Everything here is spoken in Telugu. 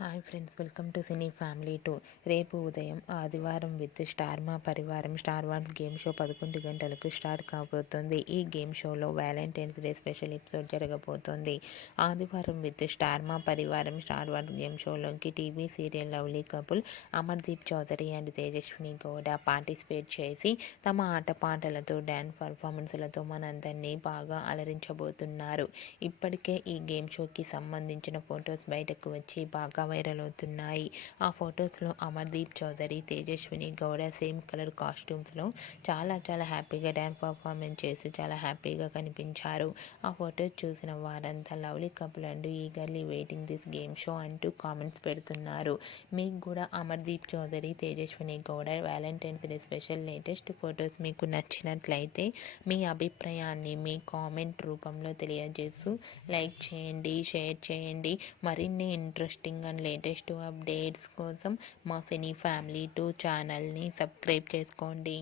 Hi friends, welcome to cine family 2. రేపు ఉదయం ఆదివారం with star Maa Parivaram star wars game show 11 గంటలకు స్టార్ట్ కాబోతుంది. ఈ గేమ్ షోలో వ్యాలంటైన్స్ డే స్పెషల్ ఎపిసోడ్ జరగబోతోంది. ఆదివారం with star Maa Parivaram star wars game షోలోకి TV serial lovely couple Amardeep Chowdary and Tejaswini Gowda participate చేసి తమ ఆటపాటలతో డ్యాన్స్ పర్ఫార్మెన్స్లతో మనందరినీ బాగా అలరించబోతున్నారు. ఇప్పటికే ఈ గేమ్ షోకి సంబంధించిన ఫొటోస్ బయటకు వచ్చి బాగా వైరల్ అవుతున్నాయి. ఆ ఫొటోస్లో అమర్దీప్ చౌదరి, తేజస్విని గౌడ సేమ్ కలర్ కాస్ట్యూమ్స్లో చాలా హ్యాపీగా డ్యాన్స్ పర్ఫార్మెన్స్ చేసి చాలా హ్యాపీగా కనిపించారు. ఆ ఫొటోస్ చూసిన వారంతా lovely couple and eagerly waiting this game show అంటూ కామెంట్స్ పెడుతున్నారు. మీకు కూడా Amardeep Chowdary, Tejaswini Gowda Valentine's day special latest photos మీకు నచ్చినట్లయితే మీ అభిప్రాయాన్ని మీ కామెంట్ రూపంలో తెలియజేస్తూ లైక్ చేయండి, షేర్ చేయండి. మరిన్ని ఇంట్రెస్టింగ్ అండ్ లేటెస్ట్ అప్డేట్స్ కోసం మా సినీ ఫ్యామిలీ 2 ఛానల్ని సబ్స్క్రైబ్ చేసుకోండి.